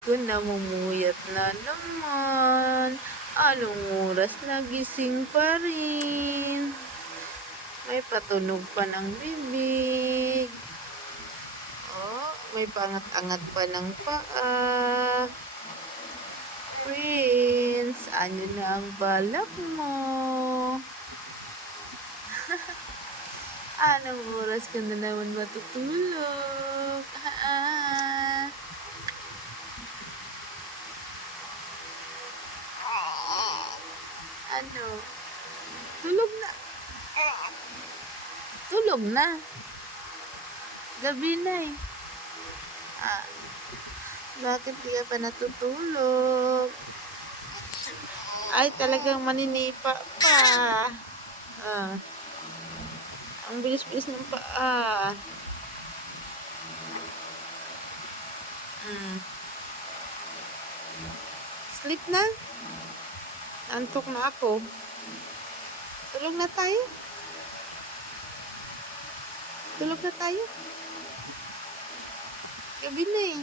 Kung namumuyat na naman, anong oras nagising pa rin? May patunog pa ng bibig. Oh, may pangat-angat pa ng paa. Prince, ano na ang balak mo? Anong oras ka na naman matutulog? Ano? Tulog na. Tulog na. Gabi na eh. Bakit di ka pa natutulog? Ay, talagang maninipa pa. Ang bilis-bilis ng paa. Sleep na? Antok na ako. Tulog na tayo? Tulog na tayo? Gabi na eh.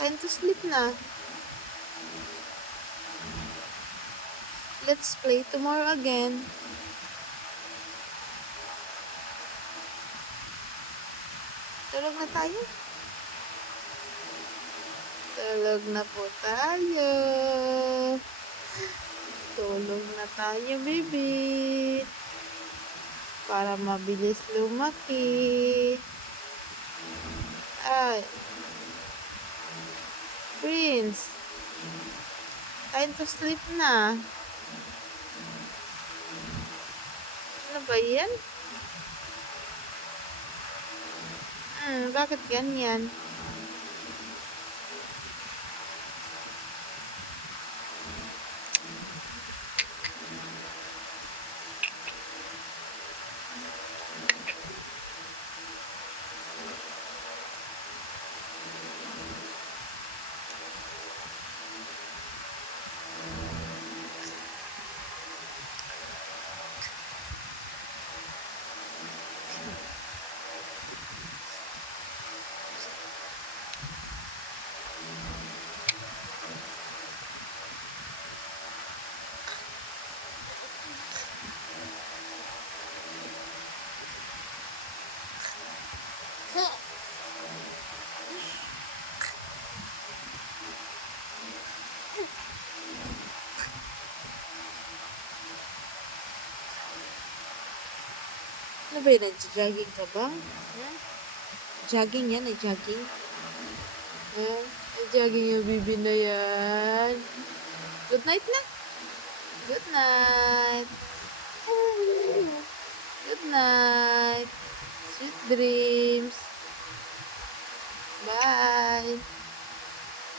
Time to sleep na. Let's play tomorrow again. Tulog na tayo? Tulog na po tayo. Tulog na tayo, baby. Para mabilis lumaki. Ay. Prince. Time to sleep na. Ano ba yan? Bakit ganyan? Ano ba yun? Nag-jogging ka ba? Jogging yan, jogging. Jogging yung bibi na yan. Good night na. Good night. Good night. Sweet dreams. Bye.